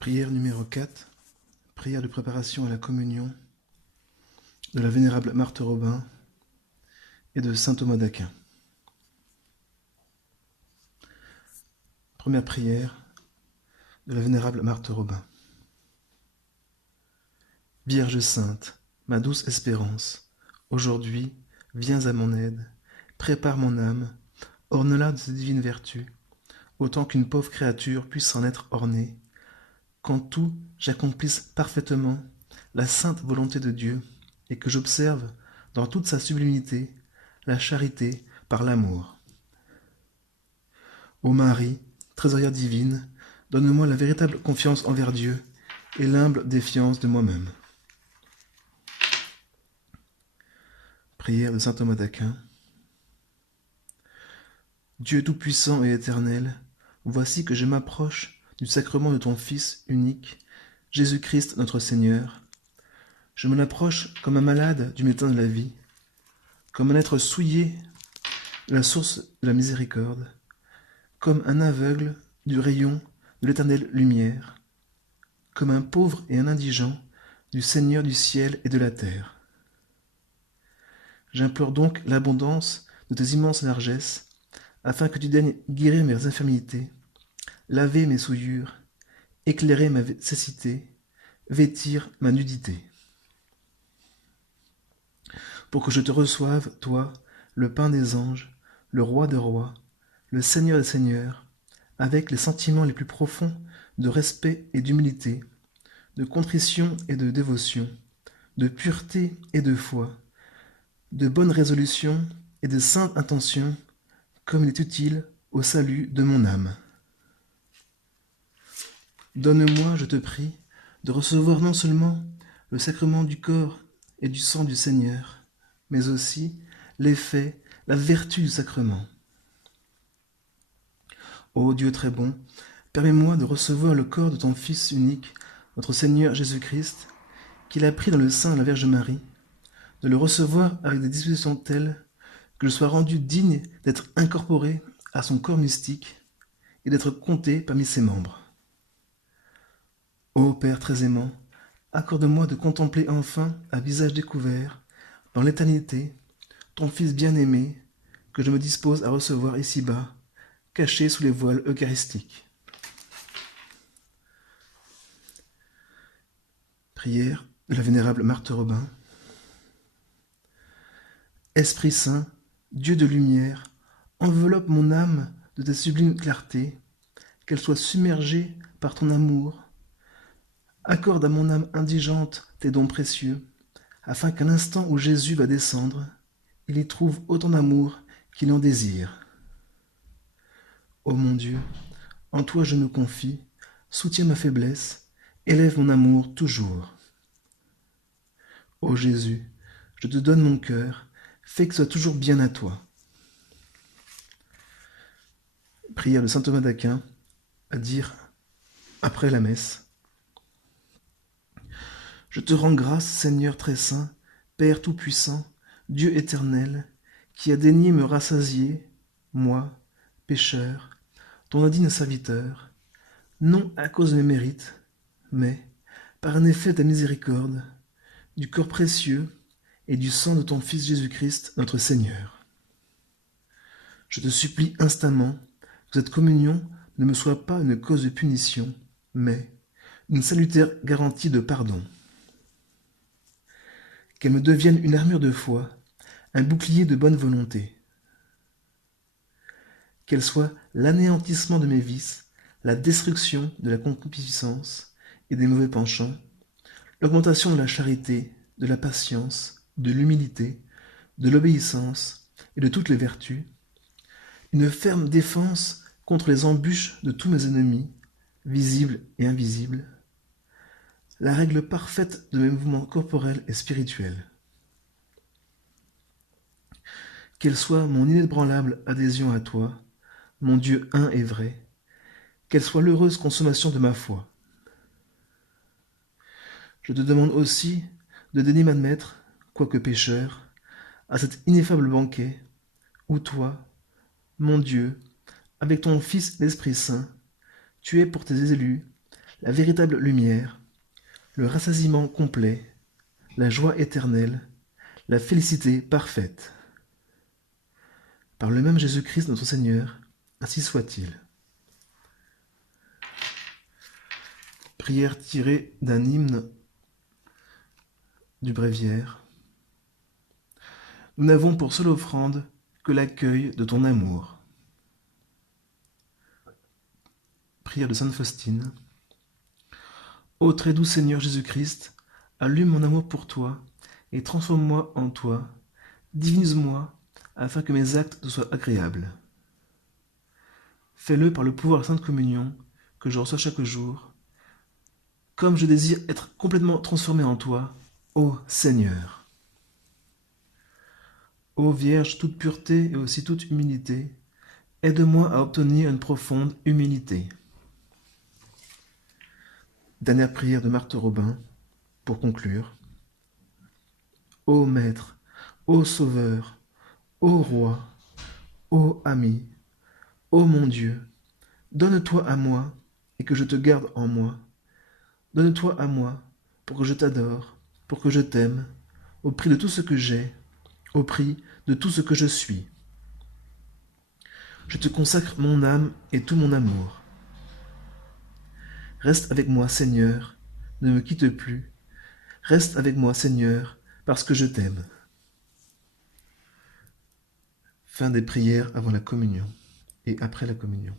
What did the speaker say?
Prière numéro 4, prière de préparation à la communion de la vénérable Marthe Robin et de saint Thomas d'Aquin. Première prière de la vénérable Marthe Robin. Vierge sainte, ma douce espérance, aujourd'hui, viens à mon aide, prépare mon âme, orne-la de ces divines vertus, autant qu'une pauvre créature puisse en être ornée, qu'en tout j'accomplisse parfaitement la sainte volonté de Dieu et que j'observe, dans toute sa sublimité, la charité par l'amour. Ô Marie, trésorière divine, donne-moi la véritable confiance envers Dieu et l'humble défiance de moi-même. Prière de saint Thomas d'Aquin. Dieu tout-puissant et éternel, voici que je m'approche du sacrement de ton Fils unique, Jésus-Christ notre Seigneur. Je m'en approche comme un malade du médecin de la vie, comme un être souillé de la source de la miséricorde, comme un aveugle du rayon de l'éternelle lumière, comme un pauvre et un indigent du Seigneur du ciel et de la terre. J'implore donc l'abondance de tes immenses largesses, afin que tu daignes guérir mes infirmités, laver mes souillures, éclairer ma cécité, vêtir ma nudité. Pour que je te reçoive, toi, le pain des anges, le roi des rois, le Seigneur des seigneurs, avec les sentiments les plus profonds de respect et d'humilité, de contrition et de dévotion, de pureté et de foi, de bonnes résolutions et de saintes intentions, comme il est utile au salut de mon âme. Donne-moi, je te prie, de recevoir non seulement le sacrement du corps et du sang du Seigneur, mais aussi l'effet, la vertu du sacrement. Ô Dieu très bon, permets-moi de recevoir le corps de ton Fils unique, notre Seigneur Jésus-Christ, qu'il a pris dans le sein de la Vierge Marie, de le recevoir avec des dispositions telles que je sois rendu digne d'être incorporé à son corps mystique et d'être compté parmi ses membres. Ô Père très aimant, accorde-moi de contempler enfin à visage découvert, dans l'éternité, ton Fils bien-aimé, que je me dispose à recevoir ici-bas, caché sous les voiles eucharistiques. Prière de la vénérable Marthe Robin. Esprit Saint, Dieu de lumière, enveloppe mon âme de ta sublime clarté, qu'elle soit submergée par ton amour. Accorde à mon âme indigente tes dons précieux, afin qu'à l'instant où Jésus va descendre, il y trouve autant d'amour qu'il en désire. Ô mon Dieu, en toi je me confie, soutiens ma faiblesse, élève mon amour toujours. Ô Jésus, je te donne mon cœur, fais que ce soit toujours bien à toi. Prière de saint Thomas d'Aquin à dire après la messe. Je te rends grâce, Seigneur très saint, Père tout-puissant, Dieu éternel, qui a daigné me rassasier, moi, pécheur, ton indigne serviteur, non à cause de mes mérites, mais par un effet de ta miséricorde, du corps précieux et du sang de ton Fils Jésus-Christ, notre Seigneur. Je te supplie instamment que cette communion ne me soit pas une cause de punition, mais une salutaire garantie de pardon. Qu'elle me devienne une armure de foi, un bouclier de bonne volonté. Qu'elle soit l'anéantissement de mes vices, la destruction de la concupiscence et des mauvais penchants, l'augmentation de la charité, de la patience, de l'humilité, de l'obéissance et de toutes les vertus, une ferme défense contre les embûches de tous mes ennemis, visibles et invisibles, la règle parfaite de mes mouvements corporels et spirituels. Qu'elle soit mon inébranlable adhésion à toi, mon Dieu un et vrai, qu'elle soit l'heureuse consommation de ma foi. Je te demande aussi de daigner m'admettre, quoique pécheur, à cet ineffable banquet, où toi, mon Dieu, avec ton Fils l'Esprit Saint, tu es pour tes élus la véritable lumière, le rassasiement complet, la joie éternelle, la félicité parfaite. Par le même Jésus-Christ notre Seigneur, ainsi soit-il. Prière tirée d'un hymne du Bréviaire. Nous n'avons pour seule offrande que l'accueil de ton amour. Prière de Sainte Faustine. Ô très doux Seigneur Jésus-Christ, allume mon amour pour toi et transforme-moi en toi, divinise-moi afin que mes actes te soient agréables. Fais-le par le pouvoir de la Sainte Communion que je reçois chaque jour, comme je désire être complètement transformé en toi, ô Seigneur. Ô Vierge toute pureté et aussi toute humilité, aide-moi à obtenir une profonde humilité. Dernière prière de Marthe Robin, pour conclure. Ô Maître, ô Sauveur, ô Roi, ô Ami, ô mon Dieu, donne-toi à moi et que je te garde en moi. Donne-toi à moi pour que je t'adore, pour que je t'aime, au prix de tout ce que j'ai, au prix de tout ce que je suis. Je te consacre mon âme et tout mon amour. Reste avec moi, Seigneur, ne me quitte plus. Reste avec moi, Seigneur, parce que je t'aime. Fin des prières avant la communion et après la communion.